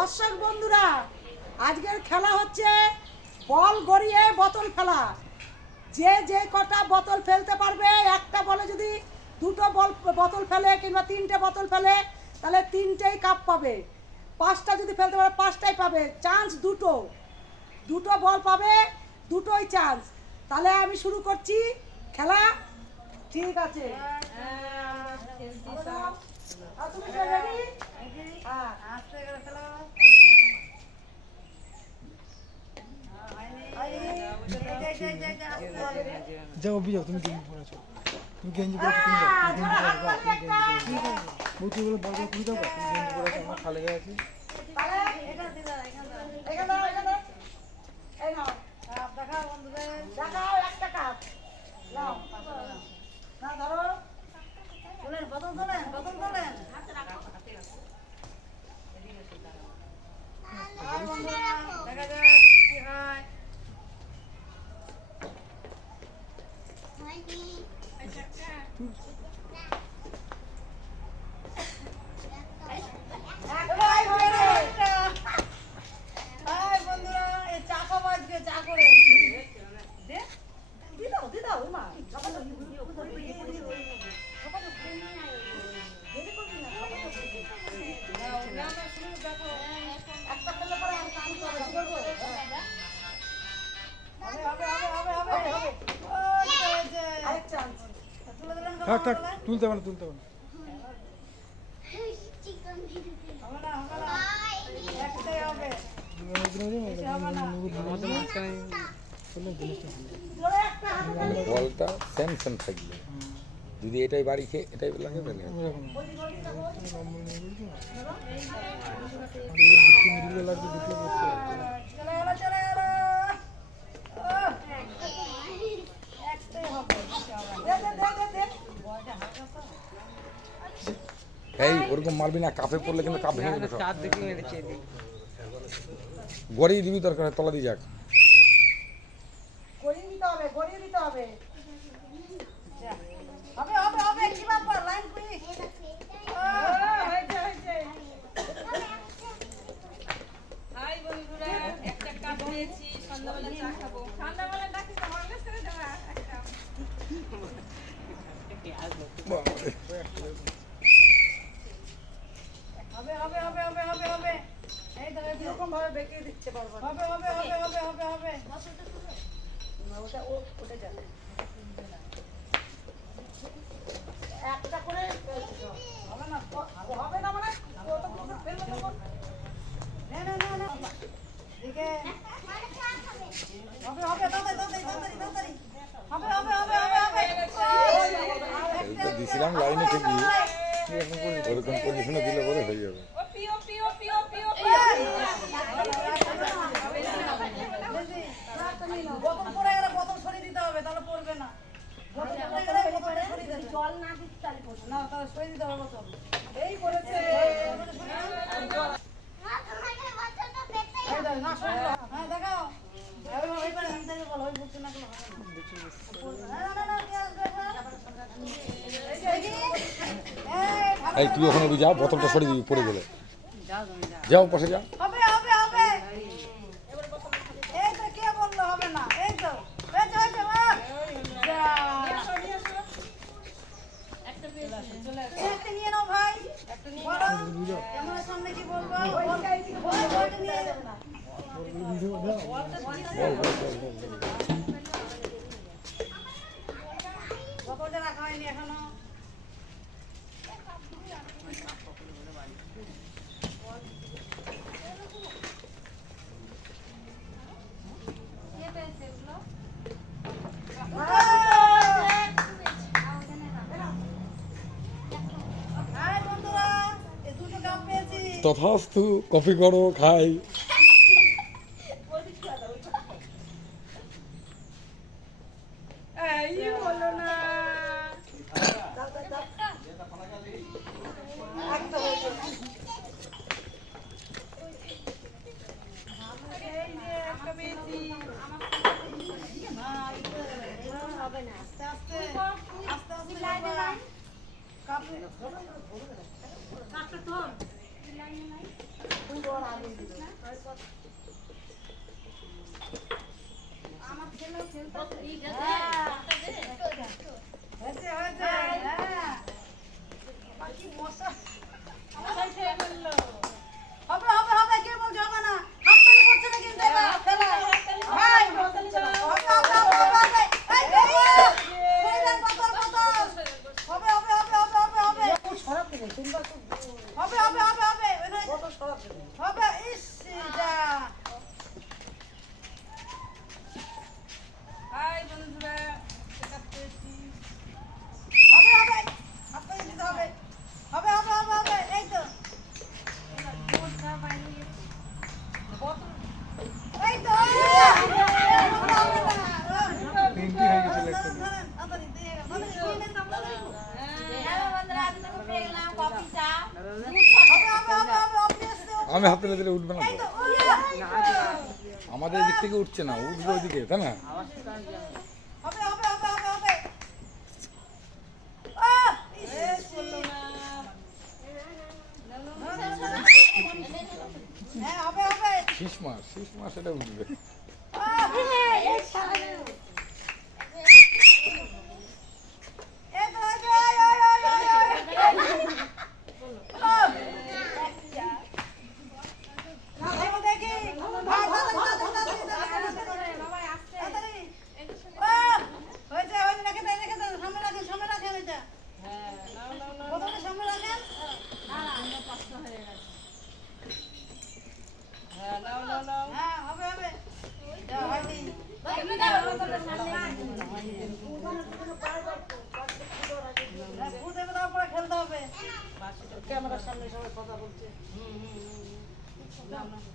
দর্শক বন্ধুরা আজকের খেলা হচ্ছে বল গড়িয়ে বোতল ফেলা যে যে কটা বোতল ফেলতে পারবে একটা বলে যদি দুটো বল বোতল ফেলে কিংবা তিনটে বোতল ফেলে তাহলে তিনটেই কাপ পাবে পাঁচটা যদি ফেলতে পারে পাঁচটাই পাবে চান্স দুটো দুটো বল পাবে দুটোই চান্স তাহলে আমি শুরু করছি খেলা ঠিক আছে তুমি? হ্যাঁ যাও অভিযোগ তুমি গেঞ্জি পরেছো তুমি গেঞ্জি পরেছো তুমি তুমি বাহ, তুমি গেঞ্জি পরেছো আমার খালে গেছে এখানে দাও, এখানে দাও। এই নাও। দেখাও একটা থাক থাক তুলতে পারো তুলতে পারো। বলটা সেম সেম থাকবে। যদি এটাই বাড়ি খেয়ে এটাই লাগে তাহলে লাগবে এই ওরকম মারবি না কাপে পড়লে কিন্তু কাপ ভেঙে যাবে। গড়িয়ে দিবি দরকার তলা দিয়ে যাক গড়িয়ে দিতে হবে গড়িয়ে দিতে হবে হবে হবে হবে কি ব্যাপার লাইন কুই হয়েছে হয়েছে হাই বন্ধুরা একটা কাপ নিয়েছি সন্ধ্যাবেলা চা খাব সন্ধ্যাবেলা ডাকি তো হরলিক্স করে দেওয়া একটা হবে হবে হবে হবে হবে হবে এই তো এরকম ভাবে বেঁকিয়ে দিচ্ছে হবে হবে হবে হবে হবে। হবে ওটা ও ওটা যাবে। একটা করে হবে না হবে না মানে? ও তো পুরো ফেলবে তখন না না না না। দিকে হবে হবে তাড়াতাড়ি তাড়াতাড়ি তাড়াতাড়ি তাড়াতাড়ি। হবে হবে হবে হবে হবে। দিছিলাম লাইনে থেকে ওরকম পজিশনে দিলে পরে হয়ে যাবে। বোতল পড়ে গেলে বোতল সরিয়ে দিতে হবে তাহলে পড়বে না। জল দিতে তাহলে পড়বে তাহলে সরিয়ে দিতে হবে বোতল। এই। হ্যাঁ দেখাও। এই তাই ওখানে যা বোতলটা সরিয়ে দিবি পড়ে গেলে। যাও পাশে যা হবে হবে হবে এই তো কে বলল হবে না এই তো এই তো এই তো বাহ! যা। একটা নিয়ে নাও ভাই বলো ক্যামেরার সামনে কি বলব বল, বলটা নিয়ে যাবে না বোতলটা রাখা হয়নি এখনও হাই বন্ধুরা এই দুটো কাপ পেয়েছি তথাস্তু কফি করো খাই আস্তে আমার খেলো খেলতে হবে ইস আমি হাত তুলে দিলে উঠবে না আমাদের এদিক থেকে উঠছে না উঠবে ওইদিকে তাই না? হ্যাঁ, শেষ মাস শেষ মাস এটা উঠবে। হ্যাঁ, খেলতে হবে ক্যামেরার সামনে সবাই কথা বলছে। হুম হুম হুম।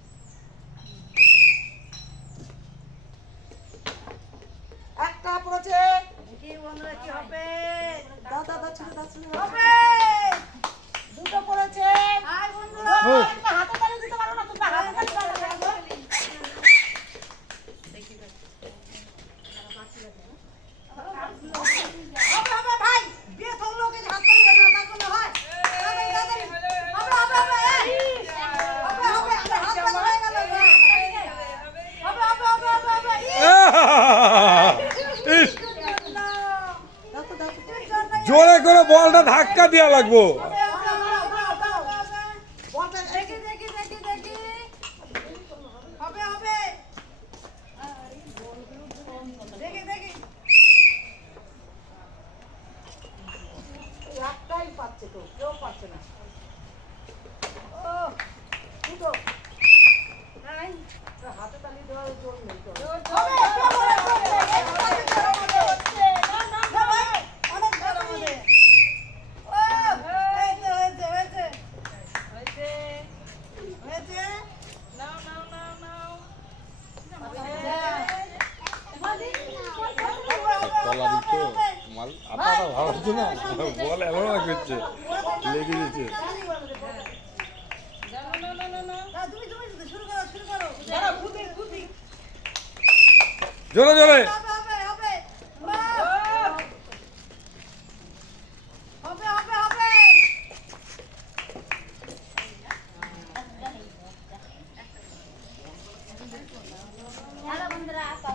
দেওয়া লাগবো। পাচ্ছে তো কেউ পাচ্ছে না। ভাবছ না বল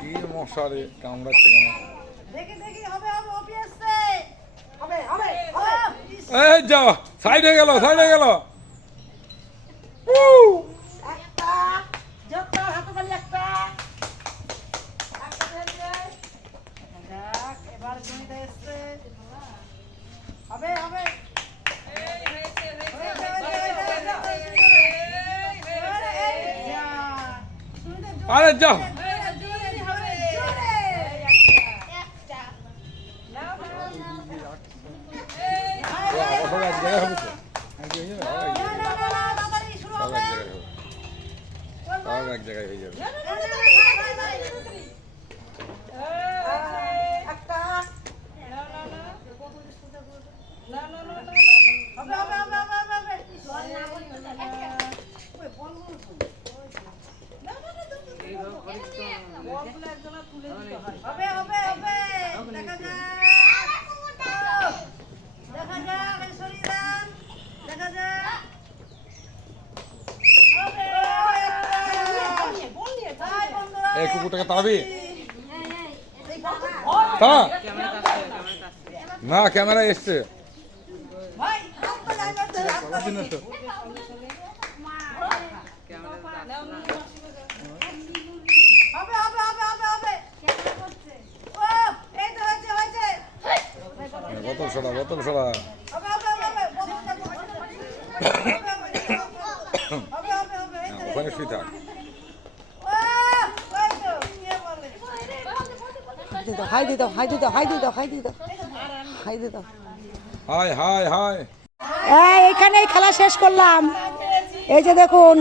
কি কামড়াচ্ছে এই যাও সাইড হয়ে গেল সাইড গেল। আরে যাও। কুকুরটাকে তাড়াবি? তাড়া না ক্যামেরা এসছে। হয়েছে বোতল সরা বোতল সরা হবে হবে হবে হবে বদলটা হবে হবে হবে হবে এই তো ওখানে শুয়ে থাক ও ওই তো কে বলে হাই দাও হাই দাও হাই দাও হাই দাও হাই দাও। হাই হাই হাই। এখানেই খেলা শেষ করলাম। এই যে দেখুন